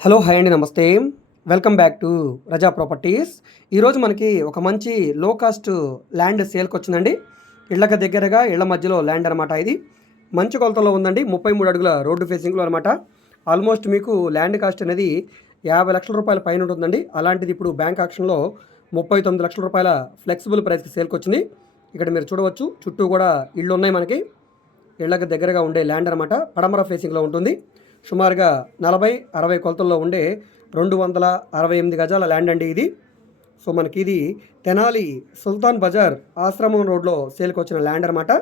Hello hi అండి నమస్తే. Welcome back to Raza properties. ఈరోజు మనకి ఒక మంచి లో కాస్ట్ ల్యాండ్ సేల్కి వచ్చిందండి. ఇళ్ళకి దగ్గరగా ఇళ్ళ మధ్యలో ల్యాండ్ అనమాట ఇది. మంచి కొలతలో ఉందండి ముప్పై మూడు అడుగుల రోడ్డు ఫేసింగ్లో అనమాట ఆల్మోస్ట్ మీకు ల్యాండ్ కాస్ట్ అనేది యాభై లక్షల రూపాయల పైన ఉంటుందండి. అలాంటిది ఇప్పుడు బ్యాంక్ ఆక్షన్లో ముప్పై తొమ్మిది లక్షల రూపాయల ఫ్లెక్సిబుల్ ప్రైస్కి సేల్కి వచ్చింది. ఇక్కడ మీరు చూడవచ్చు చుట్టూ కూడా ఇళ్ళు ఉన్నాయి మనకి. ఇళ్ళకి దగ్గరగా ఉండే ల్యాండ్ అనమాట పడమర ఫేసింగ్లో ఉంటుంది. సుమారుగా నలభై అరవై కొలతల్లో ఉండే రెండు వందల అరవై ఎనిమిది గజాల ల్యాండ్ అండి ఇది. సో మనకి ఇది తెనాలి సుల్తాన్ బజార్ ఆశ్రమం రోడ్లో సేల్కి వచ్చిన ల్యాండ్ అనమాట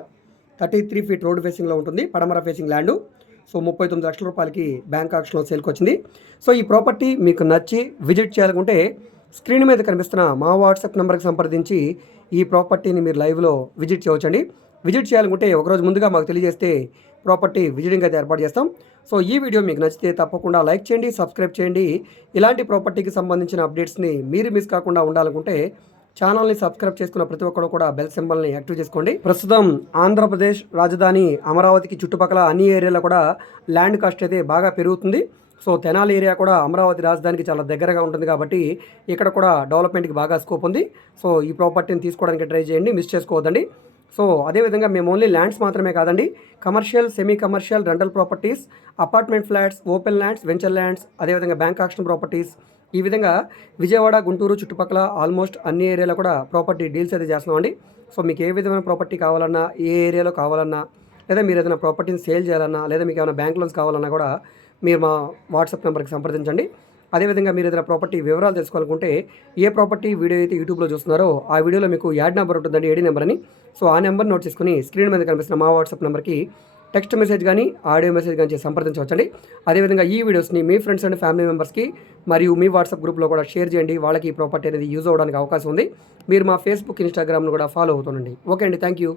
థర్టీ త్రీ ఫీట్ రోడ్ ఫేసింగ్లో ఉంటుంది పడమర ఫేసింగ్ ల్యాండ్. సో ముప్పై తొమ్మిది లక్షల రూపాయలకి బ్యాంక్ ఆక్షన్లో సేల్కి వచ్చింది. సో ఈ ప్రాపర్టీ మీకు నచ్చి విజిట్ చేయాలనుకుంటే స్క్రీన్ మీద కనిపిస్తున్న మా వాట్సాప్ నెంబర్కి సంప్రదించి ఈ ప్రాపర్టీని మీరు లైవ్లో విజిట్ చేయవచ్చండి. విజిట్ చేయాలనుకుంటే ఒకరోజు ముందుగా మాకు తెలియజేస్తే ప్రాపర్టీ విజిటింగ్ అయితే ఏర్పాటు చేస్తాం. సో ఈ వీడియో మీకు నచ్చితే తప్పకుండా లైక్ చేయండి సబ్స్క్రైబ్ చేయండి. ఇలాంటి ప్రాపర్టీకి సంబంధించిన అప్డేట్స్ని మీరు మిస్ కాకుండా ఉండాలనుకుంటే ఛానల్ని సబ్స్క్రైబ్ చేసుకున్న ప్రతి ఒక్కరు కూడా బెల్ సింబల్ని యాక్టివ్ చేసుకోండి. ప్రస్తుతం ఆంధ్రప్రదేశ్ రాజధాని అమరావతికి చుట్టుపక్కల అన్ని ఏరియాలో కూడా ల్యాండ్ కాస్ట్ అయితే బాగా పెరుగుతుంది. సో తెనాలి ఏరియా కూడా అమరావతి రాజధానికి చాలా దగ్గరగా ఉంటుంది కాబట్టి ఇక్కడ కూడా డెవలప్మెంట్కి బాగా స్కోప్ ఉంది. సో ఈ ప్రాపర్టీని తీసుకోవడానికి ట్రై చేయండి మిస్ చేసుకోవద్దండి. సో అదేవిధంగా మేము ఓన్లీ ల్యాండ్స్ మాత్రమే కాదండి commercial semi commercial rental properties apartment flats open lands venture lands అదేవిధంగా బ్యాంక్ ఆక్షన్ ప్రాపర్టీస్ ఈ విధంగా విజయవాడ గుంటూరు చుట్టుపక్కల ఆల్మోస్ట్ అన్ని ఏరియాలో కూడా ప్రాపర్టీ డీల్స్ అయితే చేస్తున్నామండి. సో మీకు ఏ విధమైన ప్రాపర్టీ కావాలన్నా ఏ ఏరియాలో కావాలన్నా లేదా మీరు ఏదైనా ప్రాపర్టీని సేల్ చేయాలన్నా లేదా మీకు ఏమైనా బ్యాంక్ లోన్స్ కావాలన్నా కూడా మీరు మా వాట్సాప్ నెంబర్కి సంప్రదించండి. అదేవిధంగా మీరు ఏదైనా ప్రాపర్టీ వివరాలు తెలుసుకోవాలనుకుంటే ఏ ప్రాపర్టీ వీడియో అయితే యూట్యూబ్లో చూస్తున్నారో ఆ వీడియోలో మీకు యాడ్ నెంబర్ ఉంటుందండి ఏడి నెంబర్ అని. సో ఆ నెంబర్ నోట్ చేసుకుని స్క్రీన్ మీద కనిపిస్తున్న మా వాట్సాప్ నెంబర్కి టెక్స్ట్ మెసేజ్ కానీ ఆడియో మెసేజ్ కానీ చేసి సంప్రదించవచ్చండి. అదేవిధంగా ఈ వీడియోస్ని మీ ఫ్రెండ్స్ అండ్ ఫ్యామిలీ మెంబర్స్కి మరియు మీ వాట్సాప్ గ్రూప్లో కూడా షేర్ చేయండి. వాళ్ళకి ఈ ప్రాపర్టీ అనేది యూజ్ అవ్వడానికి అవకాశం ఉంది. మీరు మా ఫేస్బుక్ ఇన్స్టాగ్రామ్ను కూడా ఫాలో అవుతుండండి. ఓకే అండి థ్యాంక్ యూ